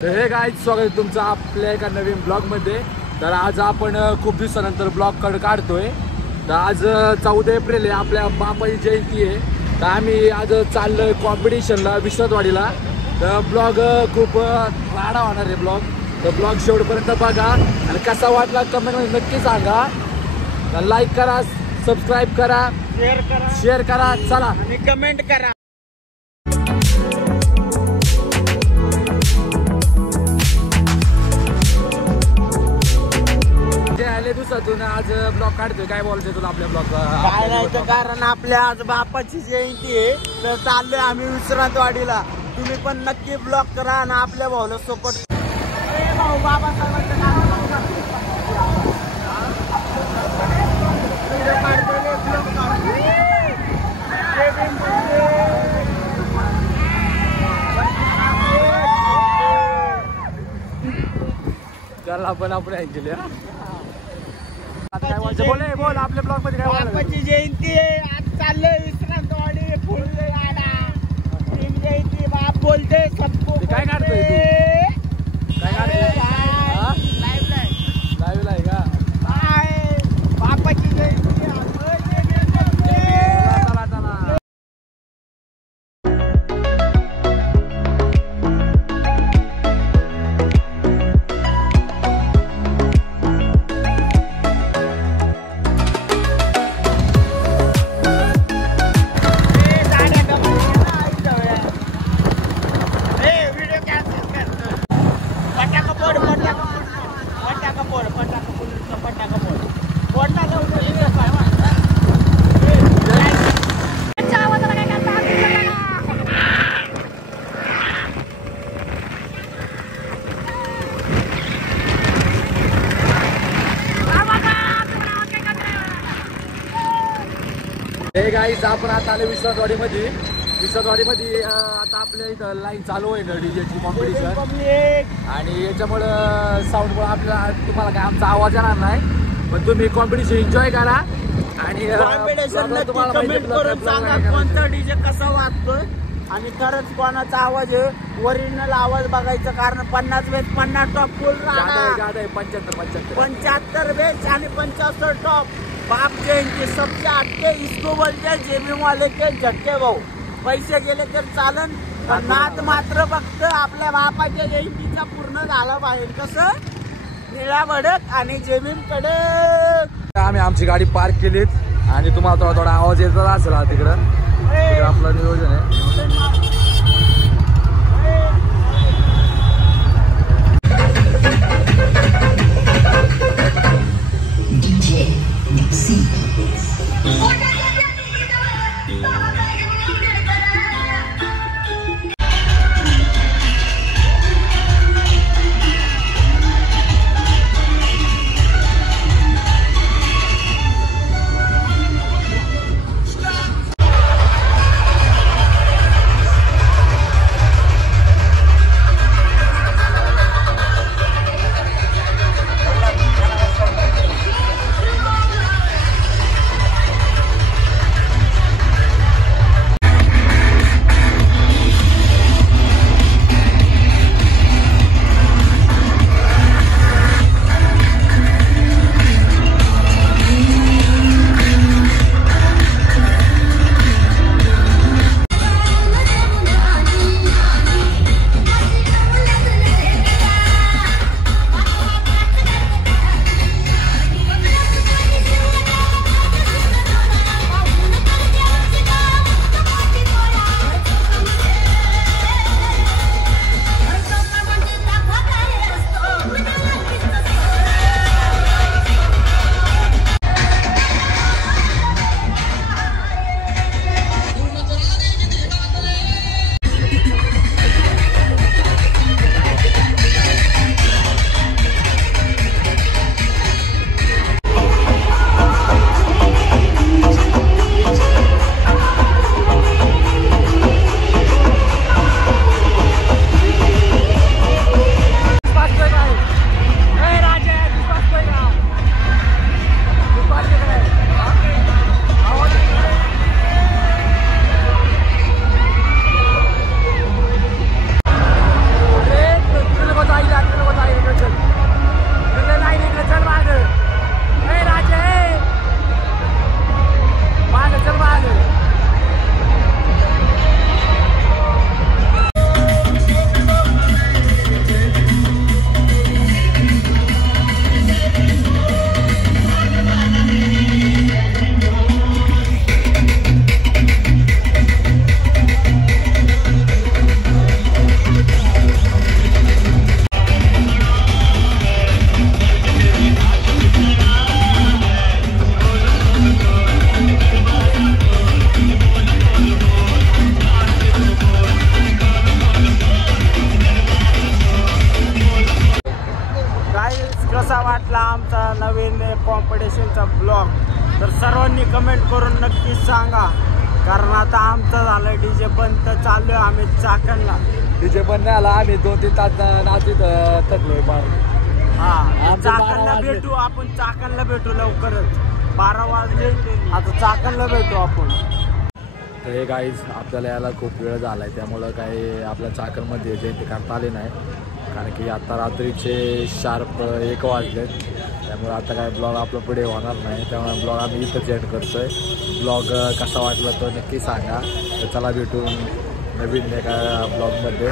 हे गाईज स्वागत आहे तुमचं आपल्या एका नवीन ब्लॉग मध्ये। तर आज आपण खूप दिवसानंतर ब्लॉग काढतोय। तर आज 14 एप्रिल आहे, आपल्या बापाची जयंती आहे। तर आम्ही आज चाललोय कॉम्पिटिशनला विश्ववाडीला। तर ब्लॉग खूप राडा होणार आहे ब्लॉग। तर ब्लॉग शेवटपर्यंत बघा आणि कसा वाटला कमेंट मध्ये नक्की सांगा। तर लाईक करा, सबस्क्राईब करा, शेअर करा, चला आणि कमेंट करा। दिवसातून आज ब्लॉग काढतोय। काय बोलायचं तुला आपल्या ब्लॉग? काय नाही तर कारण आपल्या आज बापाची जयंती आहे, तर चाललोय आम्ही विश्रांतवाडीला। तुम्ही पण नक्की ब्लॉग करा आणि आपल्या भाऊला सपोर्ट। भाऊ बाबासाहेबांचं त्याला पण आपण ऐकले बोल आपल्या ब्लॉग मध्ये काय बापाची जयंती आहे, आज चाललोय विश्रांतवाडी फुल गाडा। जयंती बाप बोलते सबको। काय काढतोय तू? काय काढतोय? लाईव्ह आहे का? बापाची जयंती हे गाईज आपण आता आले विश्ववाडीमध्ये आता आपल्या इथं लाईन चालू आहे ना डीजेची कॉम्पिटिशन। आणि याच्यामुळं साऊंडमुळे आपल्याला तुम्हाला काय आमचा आवाज येणार नाही, पण तुम्ही कॉम्पिटिशन एन्जॉय करा। आणि कमेंट करून सांगा कोणता डीजे कसा वाजतोय आणि खरंच कोणाचा आवाज आहे। ओरिजिनल आवाज बघायचं, कारण 50 बेस 50 टॉप फुल राहणार, 75 बेस आणि 75 टॉप। बाप जयंती सबसे आटके इसको बोलते जेबी वाले के झटके भाऊ। पैसे गेले तर चालन, पण नाद मात्र फक्त आपल्या बापाच्या जयंतीचा पूर्ण झाला पाहिजे। कसं निळा भडक आणि जेबीम कडक। आम्ही आमची गाडी पार्क केलीत आणि तुम्हाला थोडा आवाज येत असेल तिकडं आपलं नियोजन आहे। आमचा नवीन कॉम्पिटिशनचा ब्लॉग, तर सर्वांनी कमेंट करून नक्कीच सांगा. कारण आता आमचं झालं डीजे बंद, तर चाललोय आम्ही चाकणला. डीजे पण नाही आला, आम्ही 2-3 तास नाचीत थकलोय फार. हा चाकणला भेटू आपण, चाकणला भेटू लवकरच. 12 वाजले, आता चाकणला भेटू आपण. तर हे गाईज आपल्याला यायला खूप वेळ झाला आहे, त्यामुळं काही आपल्या चाकणमध्ये जयंती करता आली नाही. कारण की आता रात्रीचे शार्प 1 वाजलेत, त्यामुळे आता काय ब्लॉग आपलं पुढे होणार नाही. त्यामुळे ब्लॉग आम्ही इथंच एंड करतो आहे. ब्लॉग कसा वाटला तो नक्की सांगा. तर चला भेटून नवीन एका ब्लॉगमध्ये.